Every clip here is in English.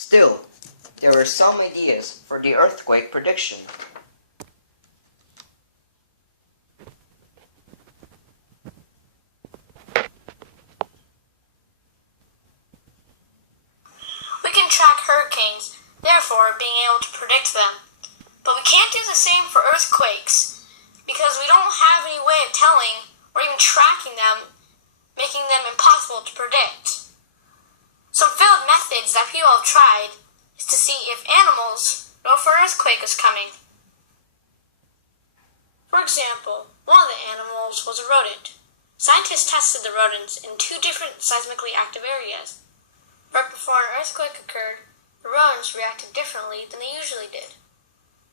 Still, there were some ideas for the earthquake prediction. We can track hurricanes, therefore being able to predict them. But we can't do the same for earthquakes, because we don't have any way of telling or even tracking them, making them impossible to predict. Some failed methods that people have tried is to see if animals know if an earthquake is coming. For example, one of the animals was a rodent. Scientists tested the rodents in two different seismically active areas. Right before an earthquake occurred, the rodents reacted differently than they usually did.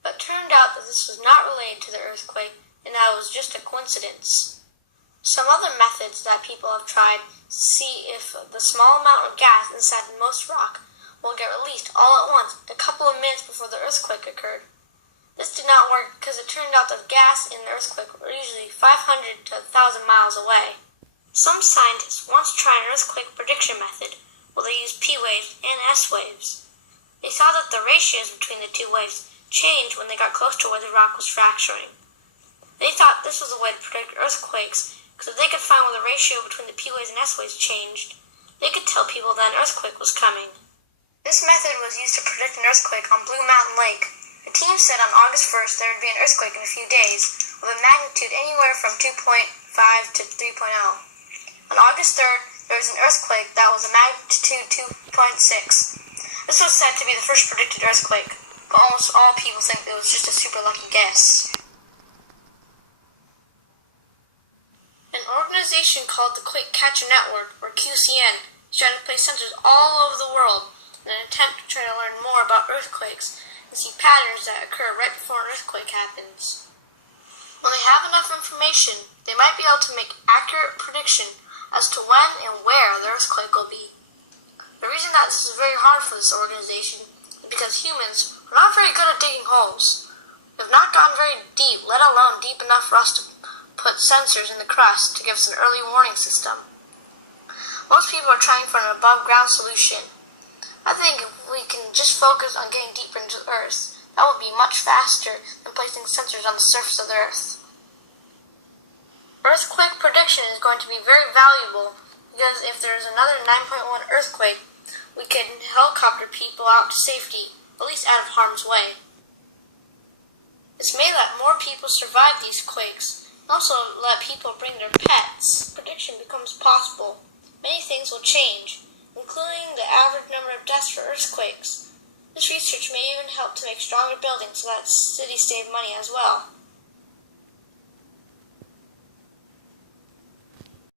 But it turned out that this was not related to the earthquake and that it was just a coincidence. Some other methods that people have tried to see if the small amount of gas inside most rock will get released all at once a couple of minutes before the earthquake occurred. This did not work because it turned out that gas in the earthquake were usually 500 to 1,000 miles away. Some scientists want to try an earthquake prediction method where they use P waves and S waves. They saw that the ratios between the two waves changed when they got close to where the rock was fracturing. They thought this was a way to predict earthquakes because if they could find where the ratio between the P waves and S waves changed, they could tell people that an earthquake was coming. This method was used to predict an earthquake on Blue Mountain Lake. The team said on August 1st there would be an earthquake in a few days of a magnitude anywhere from 2.5 to 3.0. On August 3rd, there was an earthquake that was a magnitude 2.6. This was said to be the first predicted earthquake, but almost all people think it was just a super lucky guess. An organization called the Quake Catcher Network, or QCN, is trying to place sensors all over the world in an attempt to try to learn more about earthquakes and see patterns that occur right before an earthquake happens. When they have enough information, they might be able to make accurate prediction as to when and where the earthquake will be. The reason that this is very hard for this organization is because humans are not very good at digging holes. We have not gotten very deep, let alone deep enough for us to put sensors in the crust to give us an early warning system. Most people are trying for an above-ground solution. I think if we can just focus on getting deeper into the Earth, that would be much faster than placing sensors on the surface of the Earth. Earthquake prediction is going to be very valuable because if there is another 9.1 earthquake, we can helicopter people out to safety, at least out of harm's way. This may let more people survive these quakes, and also let people bring their pets. Prediction becomes possible. Many things will change, including the average number of deaths for earthquakes. This research may even help to make stronger buildings so that cities save money as well.